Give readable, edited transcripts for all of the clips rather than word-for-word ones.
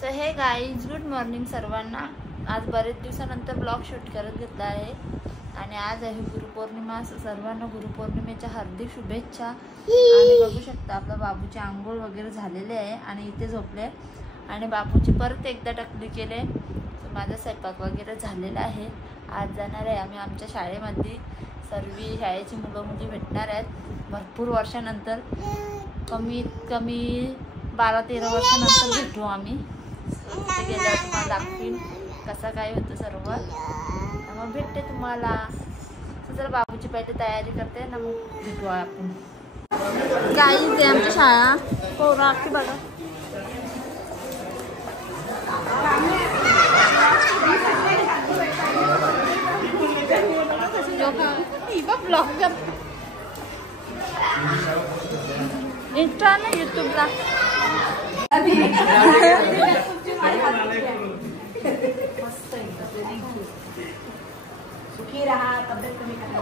So हे guys, good morning सर्वांना. आज बरेच दिवसानंतर ब्लॉग शूट करत घेतला आहे आणि आज आहे गुरुपौर्णिमा. सर्वांना गुरुपौर्णिमेच्या हार्दिक शुभेच्छा. आणि बघू शकता आपल्या बाबूची आंघोळ वगैरे झालेले आहे आणि इथे झोपले आणि बाबूची परत एकदा टकली केले. माझा स्वयंपाक वगैरे झालेला आहे. आज जाणार आहे आम्ही आमच्या शाळेमध्ये. सर्व शाळेची मुलं मुली भेटणार आहेत भरपूर वर्षानंतर. कमीत कमी 12-13 वर्षानंतर भेटू आम्ही. तिथे गेल्यावर तुम्हाला दाखवीन कसं काय होतं सर्व, मग भेटते तुम्हाला. जर बाबूची पहिले तयारी करते ना, मग भेटू आपण. गाईज आहे आमची शाळा. पोरं अख्खी बघा. ब्लॉगर इंस्टा ना यूट्यूबला. सुखी रहा, तब्येत कमी करा.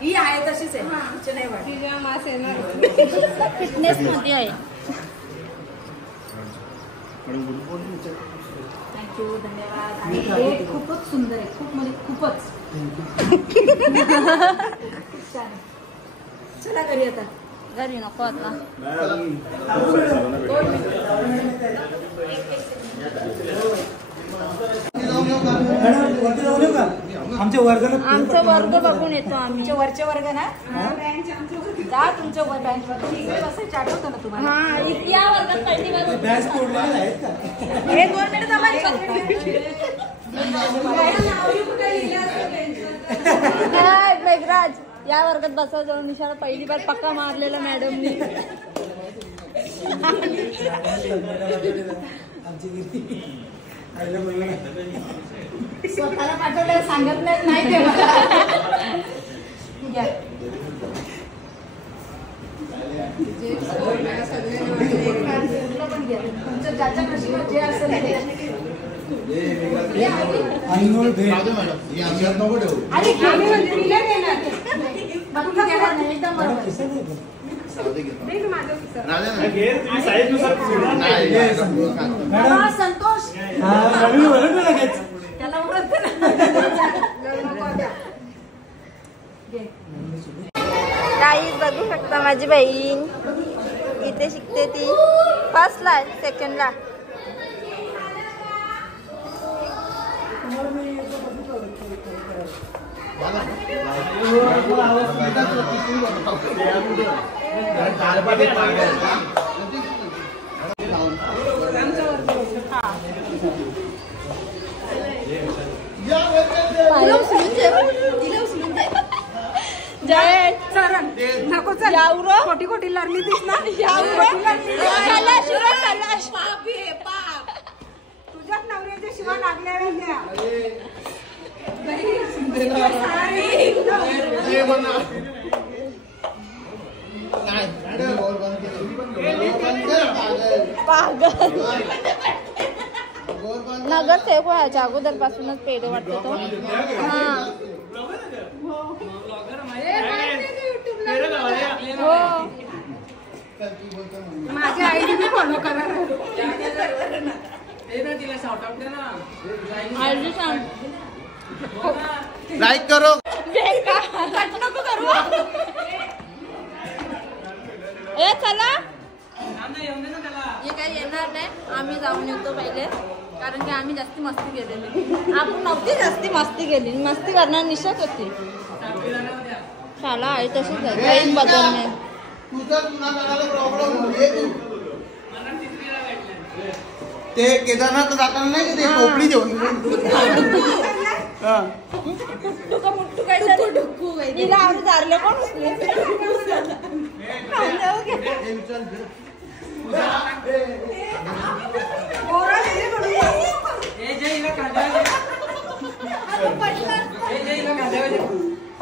ही आहे तशीच आहे. फिटनेस मध्ये आहे. थँक्यू, धन्यवाद. आणि हे खूपच सुंदर आहे. खूप म्हणजे खूपच छान आहे. चला घरी आता. घरी नको आता. आमचा वर्ग बघून येतो आम्ही. तुमचे वरचे वर्ग ना, जा तुमच्या बँच वर. इकडे बसायचं आठवतं ना तुम्हाला? हा, या वर्गात पहिली बार. हे 2 मिनिट मेघराज, या वर्गात बसायचं निशाला पहिली बार पक्का मारलेला मॅडमनी. स्वतःला पाठवलं सांगत नाही ते. तुमचं ज्याच्या प्रश्न जे असेल संतोष त्याला काही बघू शकता माझी बहीण इथे शिकते. ती फर्स्टला आहे, सेकंडला. नको खोटी खोटी लढली तीस ना. तुझ्याच नवऱ्याच्या शिवाय लागल्या नगरसेवक व्हायच्या अगोदर पासूनच पेढे वाटतो तो. हा हो, माझ्या आईने मी फॉलो करा. लाईक करो. ए चला, हे काही येणार नाही. आम्ही जाऊन येतो पहिले, कारण की आम्ही जास्ती मस्ती केलेली. आपण नव्हती जास्ती मस्ती केली. मस्ती करणार निशाच होती. शाळा आहे तशीच आहे, काही बदल नाही. ते केदारनाथ जाताना नाही का ते टोपली घेऊन तिला आम्ही चारलं पण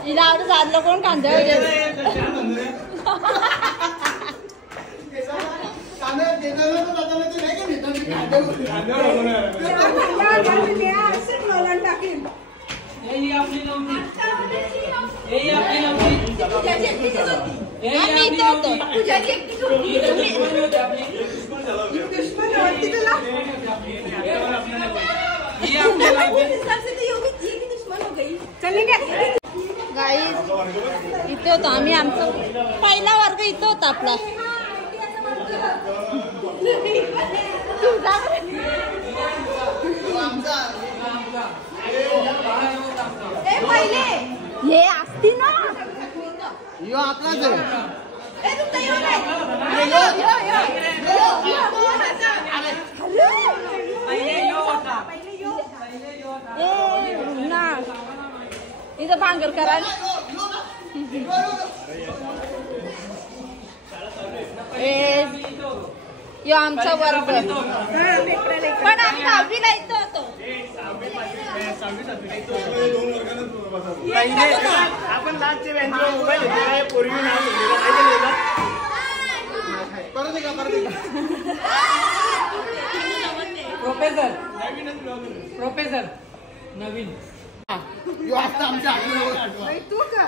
तिला आवडं चाललं कोण कांद्या टाकेल आम्ही इथे होतो. गाईस इथे होतो आम्ही. आमचा पहिला वर्ग इथे होता आपला. हे असती ना यो आपलाच आहे. इथं भांगर करा. यो आमचा वर्ग पण आम्ही 6वीला इथं होतो. आपण लास्टचे बेंचवर मोबाईल घेतलेला पूर्वी नाव प्रोफेसर नवीन यो आता आमच्या तू का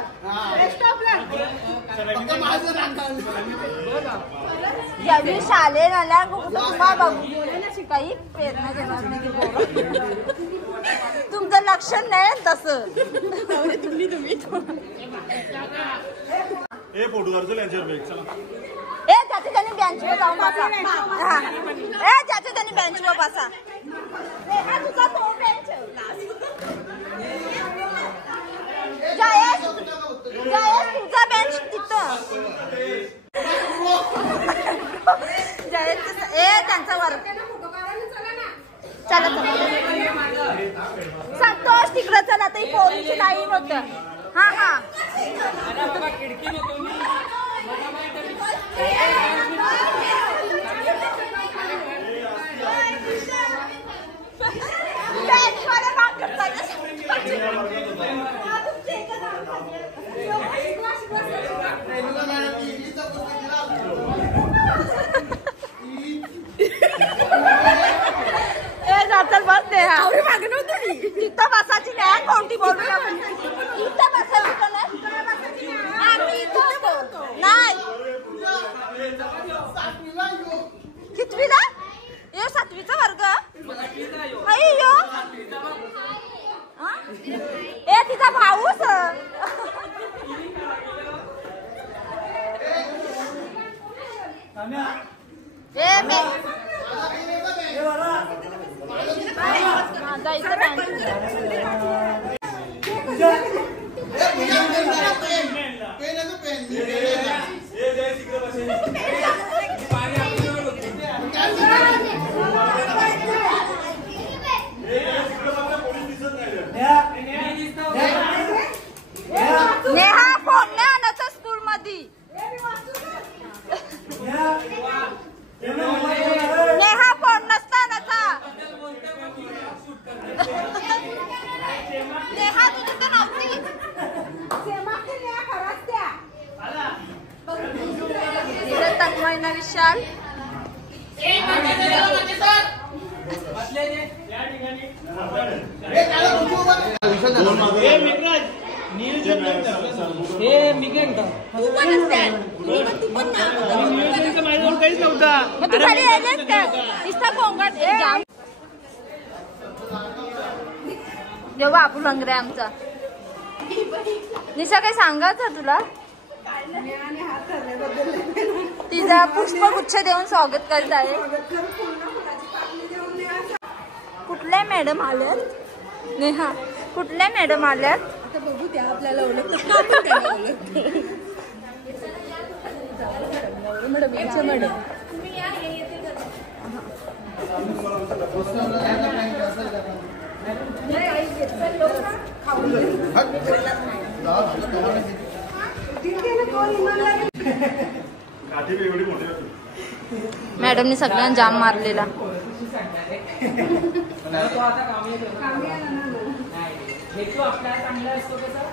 ज्यावेळी शालेय आल्या तुम्हाला बघू काही प्रेरणा देणार नाही. तुमचं लक्षण नाही तसं. ज्याचे त्यांनी बेंचवर जाऊन बसा. ज्याचे त्यांनी बेंचवर बसा. तुझा तो बेंच जयेश तुझा बेंच तिथं. जयेश त्यांचा वर्ग चला संतोष तिकडं चला. ते पोरीची टाईम होत. हा हा बसते तिथं बसायची नाही. कोणती बोलू इथं बसायची नाही. कितवीला यो 7वीचा वर्ग. ए तिचा भाऊच नेहा फोन नाही आणायचा स्कूल मध्ये. नेहा फोन नसता आणायचा. नेहा तुझी तर नव्हती. तन्मयना विशाल जेव्हा बापू लंगरे आमचा. निशा काही सांगायचं तुला. तिचा पुष्पगुच्छ देऊन स्वागत करत आहे. कुठल्या मॅडम आल्यात नेहा? कुठल्या मॅडम आल्यात? आता बघू त्या आपल्याला ओळखतात. मॅडम मॅडम मॅडमने सगळ्यांना जाम मारलेला. हेतू आपल्याला चांगला असतो कसं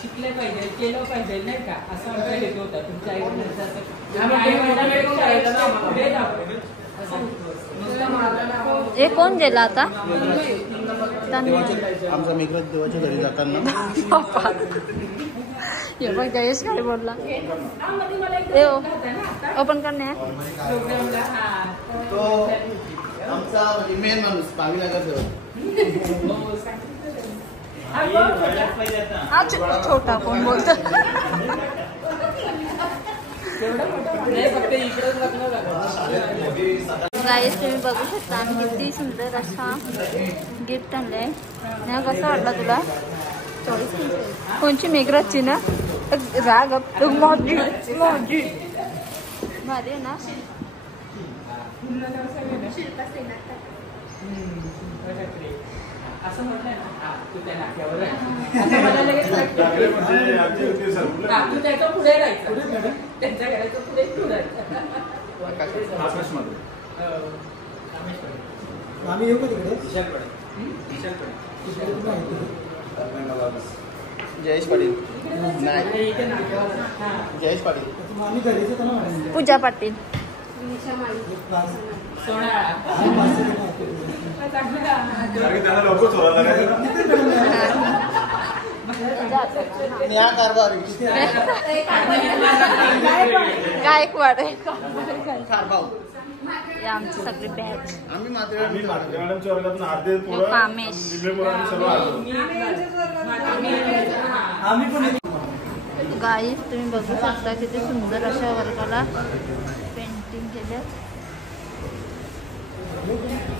शिकले पाहिजे केलं पाहिजे नाही का असं आमचा हेतू होता. तुमच्या आई वडिलांचा हे कोण गेला आता? आमचा मित्र देवाच्या घरी जाताना हे बघ जयेश काय बोलला ओपन करणे तो आमचा म्हणजे मेन माणूस भावी नगर छोटा कोण बोलत गाईस तुम्ही बघू शकता आम्ही किती सुंदर असा गिफ्ट आणलंय ना. कसं वाटलं तुला? कोणची मेघराजची ना राग भारी आहे ना. असं म्हटलंय ना तू त्या नाक्यावर तू त्याच्या पुढे राहायचं त्यांच्या घराच्या पुढे तू राहायचं. आम्ही येऊ का तिकडे? जयेश पाटील नाही जयेश पाटील आम्ही घरीच येतो ना. पूजा पाटील गायकवाड आमची सगळी बॅच. आम्ही मात्र कामेश गाईस तुम्ही बघू शकता किती सुंदर अशा वर्गाला पेंटिंग केलं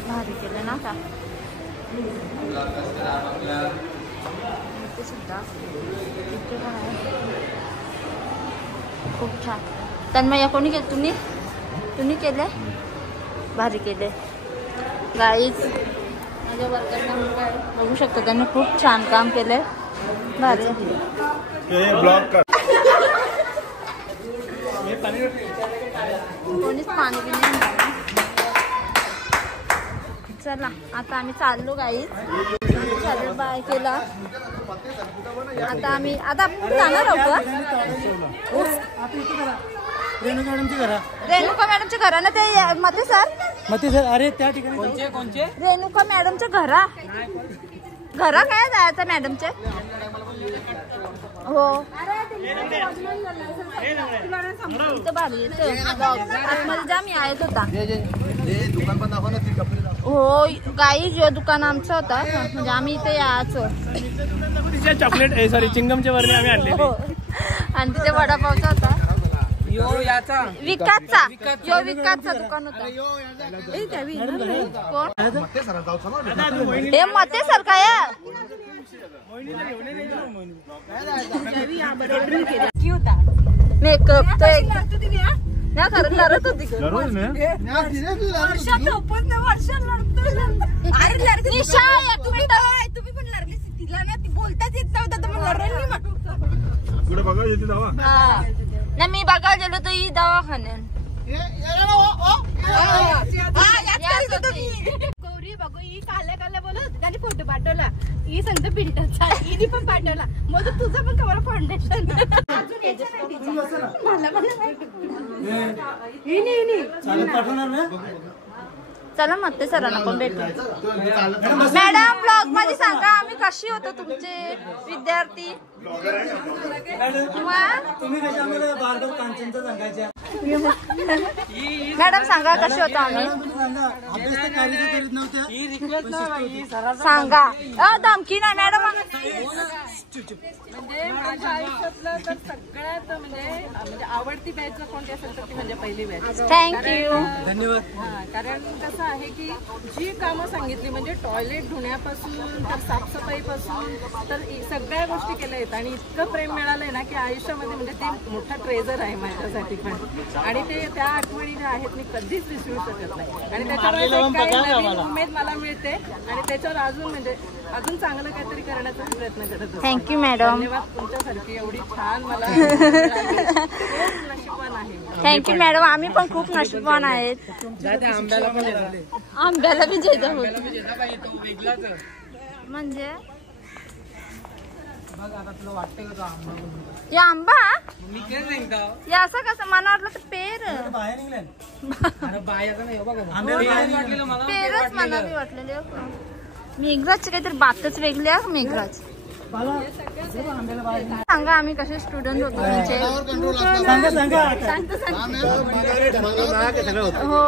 भारी केलं ना का. इथे सुद्धा इथे पण आहे खूप छान. तन्मय कोणी केलं? तुम्ही केले भारी केले. गाईज माझ्या वर्गाला बघू शकता त्यांनी खूप छान काम केलंय भारी. कोणीच पाणी बी नाही. चला आता आम्ही चाललो गाईज. चालेल बाय केला. आता आम्ही जाणार आहोत रेणुका मॅडमच्या घरा ना ते मते सर अरे त्या ठिकाणी कोणचे रेणुका मॅडमच्या घरा काय जायचं मॅडमचे. हो इथं भारी आतमध्ये जा मी आहेत होता. दुकान पण दाखव ना. हो गाई जो दुकान आमचं होता म्हणजे आम्ही इथे यायचो. चॉकलेट सॉरी चिंगमच्या वरने आम्ही आणले. हो आणि तिथे वडापावचा होता विकासचा दुकान होता. हे मते सर काय मेकअप तो एकदम खरं लढत होती तुम्ही पण लढली तिला ना ती बोलताच येत नव्हता. ना मी बघायला गेलो तर ही दवाखान्यात गौरी बघू ही काल्या बोलत होती त्याने फोटो पाठवला. ही संत पिंटाचा हिने पण पाठवला. मग तुझं पण कवर फाउंडेशन मला पाठवणार ना. चला मग ते सरांना पण भेटू. मॅडम ब्लॉग मध्ये सांगा आम्ही कशी होतो तुमचे विद्यार्थी. तुम्ही कशा आम्हाला बारगाव कांचनचं सांगायच्या. मॅडम सांगा कशी होतो आम्ही. अभ्यास तर काहीच करीत नव्हत्या. सांगा धमकी नाही मॅडम. म्हणजे माझ्या आयुष्यातलं तर सगळ्यात म्हणजे आवडती बॅच कोणती असेल तर ती म्हणजे पहिली बॅच. थँक्यू धन्यवाद. कारण कसं आहे की जी कामं सांगितली म्हणजे टॉयलेट धुण्यापासून तर साफसफाईपासून तर सगळ्या गोष्टी केल्या आहेत. आणि इतकं प्रेम मिळालंय ना की आयुष्यामध्ये म्हणजे ते मोठा ट्रेझर आहे माझ्यासाठी पण. आणि ते त्या आठवणी ज्या आहेत मी कधीच विसरू शकत नाही. आणि त्याच्यामुळे उमेद मला मिळते आणि त्याच्यावर अजून चांगलं काहीतरी करण्याचा प्रयत्न करत असते. Thank you madam. धन्यवाद तुमच्यासारखी एवढी छान मला नशीबवान आहे. Thank you madam. आम्ही पण खूप नशीबवान आहेत. आंब्याला बी जेजा होत म्हणजे या आंबा या असं कसं मला वाटलं तर पेर पेरच मला बी वाटलेले. मेघराजची काहीतरी बातच वेगळी आहे. मेघराज सांगा आम्ही कसे स्टुडंट होतो तुमचे. हो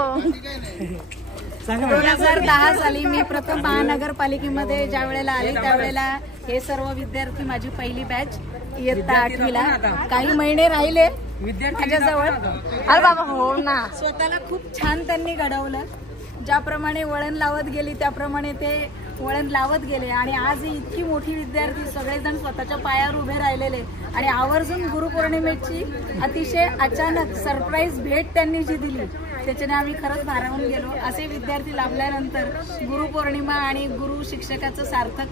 2010 साली मी प्रथम महानगरपालिकेमध्ये ज्या वेळेला आले त्यावेळेला हे सर्व विद्यार्थी माझी पहिली बॅच इयत्ता 8वीला. काही महिने राहिले माझ्याजवळ. अरे बाबा हो ना. स्वतःला खूप छान त्यांनी घडवलं. ज्याप्रमाणे वळण लावत गेली त्याप्रमाणे ते वळण लावत गेले आणि आज इतकी मोठी विद्यार्थी सगळेजण स्वतःच्या पायावर उभे राहिलेले आणि आवर्जून गुरुपौर्णिमेची अतिशय अचानक सरप्राईज भेट त्यांनी जी दिली त्याच्याने आम्ही खरंच भारावून गेलो. असे विद्यार्थी लाभल्यानंतर गुरुपौर्णिमा आणि गुरु शिक्षकाचं सार्थक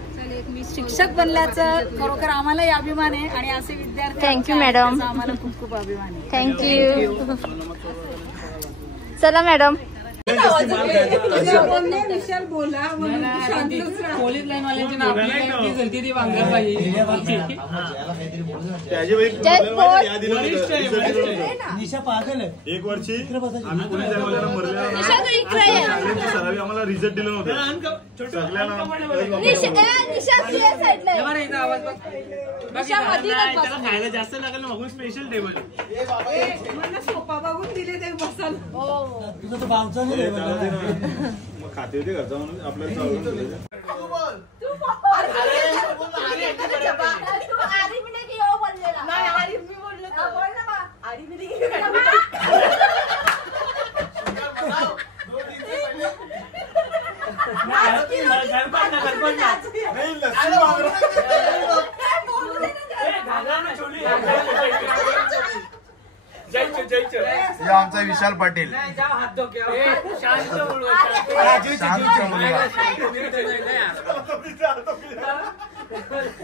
शिक्षक बनल्याचं खरोखर आम्हालाही अभिमान आहे आणि असे विद्यार्थी थँक्यू मॅडम. आम्हाला खूप खूप अभिमान आहे. थँक्यू. चला मॅडम. पोलीस लाईन वाल्यांची ना आपली झाली ती वांगर पाहिजे. निशा पागल आहे. 1 वर्षी आम्ही पोलीस लाईनवाल्यांना मरलेला सरावी आम्हाला रिझल्ट दिलं नव्हतं सगळ्यांना. खायला जास्त लागेल ना म्हणून स्पेशल टेबल सोपा बघून दिले ते बसाल. तुझं तो भावचा नाही मग खाते होते घरचा म्हणून आपल्याला आमचा विशाल पाटील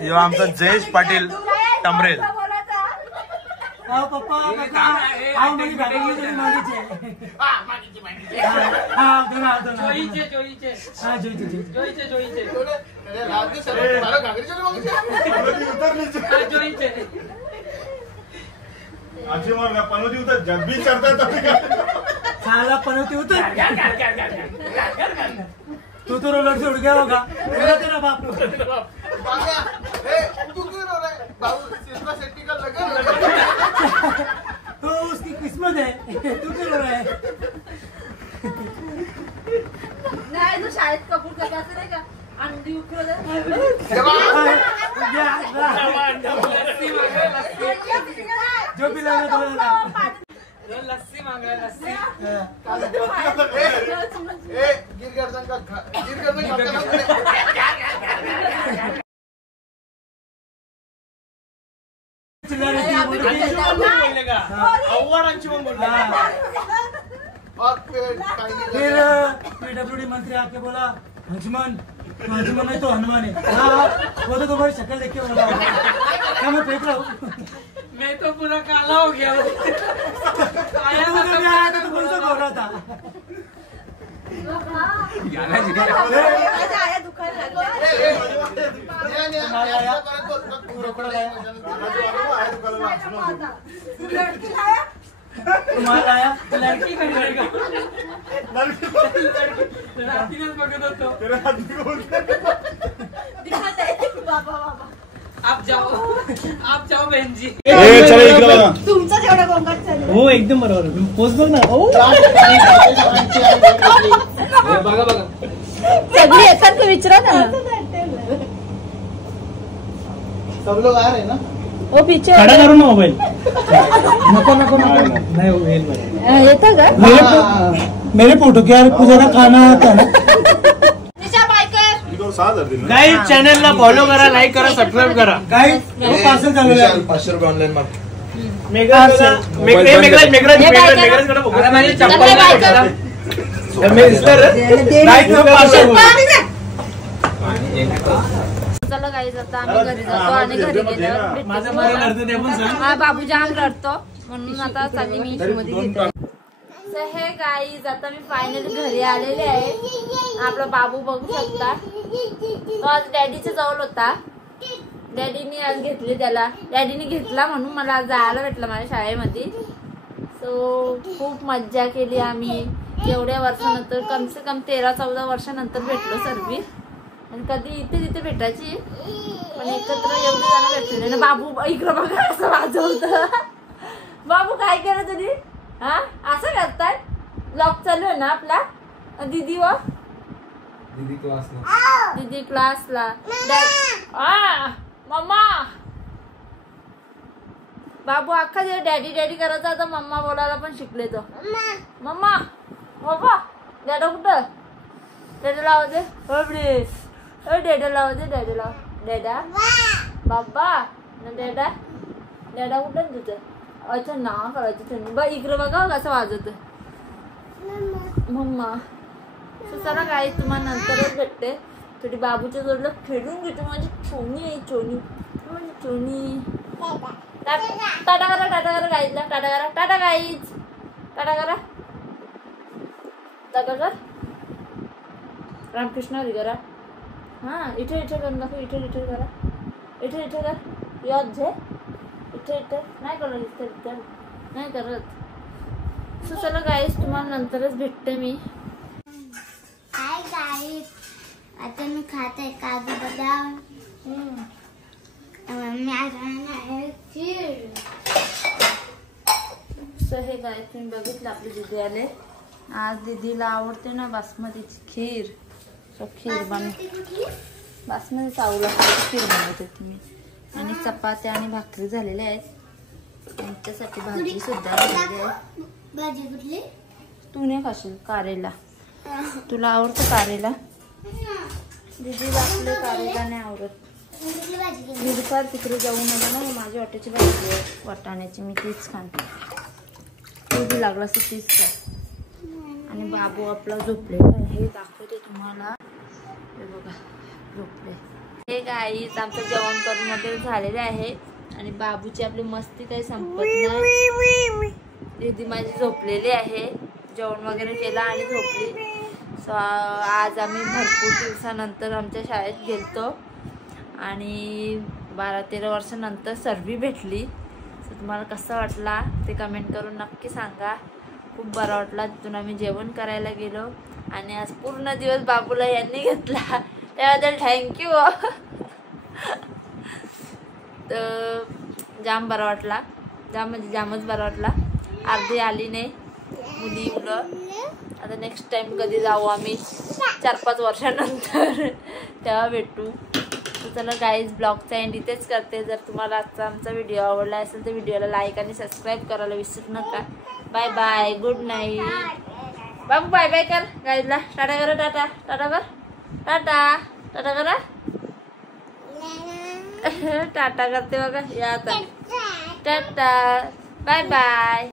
यो आमचा जयेश पाटील टमरेल. पप्पा पनवती उतर जब भी चढ़ता पनवती उतर तू तो रोलर से उड़ गया होगा तेरा बाप. तो उसकी किस्मत है. तू क्यों रो रहा है. नाही तू शाळेत कबूल करायचं नाही का. अंडी उकळलं जो पिलाना लस्सी मांगा लस्सी. फिर PWD मंत्री आके बोला अंजुमन नहीं तो हनुमान है. हाँ वो तो तुम्हारी शक्ल देख के बोला क्या मैं फेंक रहा हूँ. मैं तो पूरा काला हो गया. आया था तो कौन सा बोल रहा था. तुम्हाला आया लड़की खरीदेगा. लड़की बघत होतो. आप जाओ बहन जी. तुमचं जेवढं गोंगाट चालू हो एकदम बरोबर. पोस्ट बघ ना. बघा सगळी येतात का विचारा ना. सब लोग आ रहे हैं ना. ओ पीछे खड़ा करू ना मोबाईल. नको नाही होईल. येतं का. मेरे फोटो क्या पूजा का खाना आता ना. गाइस चॅनलला फॉलो करा, लाईक करा, सबस्क्राईब करा. गाइस पार्सल चालू आहे. 500 रुपये ऑनलाईन मार. मेघराज चला गाईज आता आम्ही घरी जातो आणि घरी गेल्यावर हा बाबू जाम रडतो म्हणून आता चालली मी मध्ये घेते. हे गाईज आता मी फायनली घरी आलेले आहे. आपला बाबू बघू शकता तो आज डॅडीच्या जवळ होता. डॅडीने आज घेतले त्याला. डॅडीने घेतला म्हणून मला जायला भेटलं माझ्या शाळेमध्ये. सो खूप मज्जा केली आम्ही एवढ्या वर्षानंतर. कम से कम 13-14 वर्षानंतर भेटलो सर्वी. आणि कधी इथे तिथे भेटायची पण पण एकत्र एवढे जण भेटले ना. बाबू इकडं बघा असं वाजवतं. बाबू काय केलं तुम्ही? हा असं करताय? ब्लॉग चालू आहे ना आपला. दीदी व दीदी क्लासला. मम्मा बाबू अख्खा दिवस डॅडी डॅडी करायचा, आता मम्मा बोलायला पण शिकले तो. मम्मा बाबा डॅडा कुठं? डॅडा लावा दे. डॅडा लावा दे. डॅडा लाव. डॅडा बाबा डॅडा डॅडा कुठं तुझं? अच्छा ना करायचं थंडी बा. इकडे बघा कसं वाजत मम्मा. चला काय तुम्हाला नंतरच भेटते. थोडी बाबूच्या जोडला खेळून घेतो. माझी चोनी आहे चोनी. चोनी टाटा करा. टाटा करा गाईजला. टाटा करा. टाटा गाईज. टाटा करा. टाटा कर. रामकृष्ण हरी करा. हा इथे इथे करून दाखव. इथे इथे करा. इथे इथे कर. याद झे. इथे इथे नाही करत. इथे इथे नाही करत. सो चला गाईज तुम्हाला नंतरच भेटते मी. हाय गाईज, आता मी खात आहे काजू बदाम. मी आज सो हे काय तुम्ही बघितलं आपली दीदी आले. आज दीदीला आवडते ना बासमतीची खीर. सो खीर बासमती चावलाची खीर बनवते तुम्ही. आणि चपात्या आणि भाकरी झालेल्या आहेत. त्यांच्यासाठी भाजी सुद्धा झालेली आहे. भाजी कुठली? तू नाही खाशील कारेला. तुला आवडतं कारेला? दीदीला आपले कारेला नाही आवडत. मी दुपार तिकडे जाऊन आलं ना. माझी वाट्याची भाजी आहे वाटाण्याची. मी तीच खाते. तू लागला असं तीच खा. आणि बाबू आपला झोपलेला आहे. हे दाखवते तुम्हाला. हे बघा झोपले. हे गाईच आमचं जेवण करून मध्ये झालेले आहे. आणि बाबूची आपली मस्ती काही संपत नाही. दीदी माझी झोपलेली आहे. जेवण वगैरे केलं आणि झोपली. सो आज आम्ही भरपूर दिवसानंतर आमच्या शाळेत गेलतो. आणि 12-13 वर्षानंतर सर्वी भेटली. सो तुम्हाला कसं वाटला ते कमेंट करून नक्की सांगा. खूप बरा वाटला. तिथून आम्ही जेवण करायला गेलो. आणि आज पूर्ण दिवस बाबूला यांनी घेतला. त्याबद्दल थँक्यू. तर जाम बरा वाटला. जाम म्हणजे जामच बरा वाटला. अर्धी आली नाही मुलं. आता नेक्स्ट टाइम कधी जाऊ आम्ही 4-5 वर्षानंतर तेव्हा भेटू. तर चला गाईज ब्लॉगचा एंड इथेच करते. जर तुम्हाला आजचा आमचा व्हिडिओ आवडला असेल तर व्हिडिओला लाईक आणि सबस्क्राईब करायला विसरू नका. Bye bye. Good night. बाबू बाय बाय कर गाईजला. टाटा करा. टाटा टाटा कर. टाटा टाटा करा. टाटा करते बघा. या आता टाटा बाय बाय.